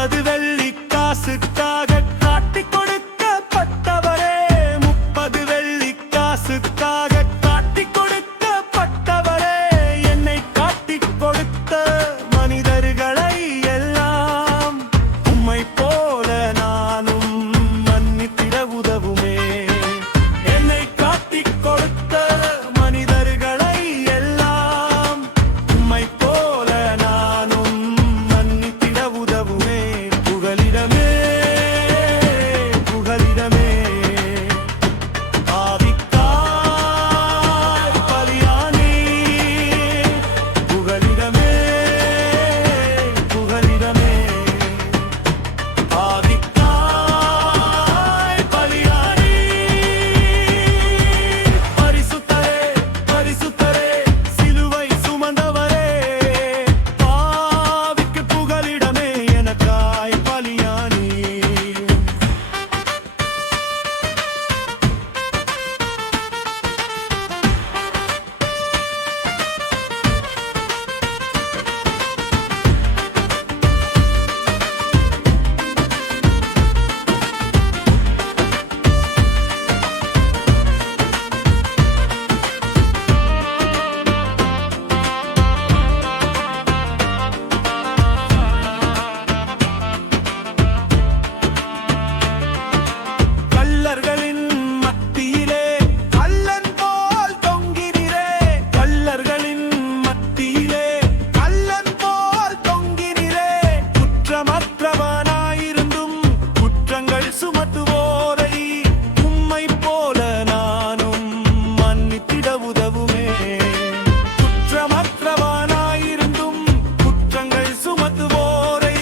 30 வெள்ளி காசுக்காக காட்டிக் கொடுக்கப்பட்டவரே, 30 வெள்ளி காசுக்காக காட்டிக் கொடுக்கப்பட்டவரே, என்னை காட்டிக் கொடுத்த மனிதர்களை எல்லாம் உம்மை போல நானும் மன்னித்திட உதவுமே. என்னை காட்டிக் கொடுத்த மனிதர்களை எல்லாம் உம்மை போல நானும் மன்னித்திட உதவுமே. புகலிடமே புகலிடமே ஆவிக்காய் பலியானே, புகலிடமே புகலிடமே ஆவிக்காய் பலியானே. பரிசுத்தரே பரிசுத்தரே சிலுவை சுமந்தவரே, பாவிக்கு புகலிடமே எனக்காய் பலியானே. கள்ளர்களின் மத்தியிலே கள்ளன் போல் தொங்கினீரே, கள்ளர்களின் மத்தியிலே கள்ளன் போல் தொங்கினீரே. குற்றமற்றவனாயிருந்தும் குற்றங்கள் சுமத்துவோரை உம்மை போல நானும் மன்னித்திட உதவுமே. குற்றமற்றவனாயிருந்தும் குற்றங்கள் சுமத்துவோரை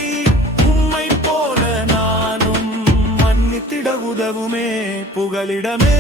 உம்மை போல நானும் மன்னித்திட உதவுமே. புகலிடமே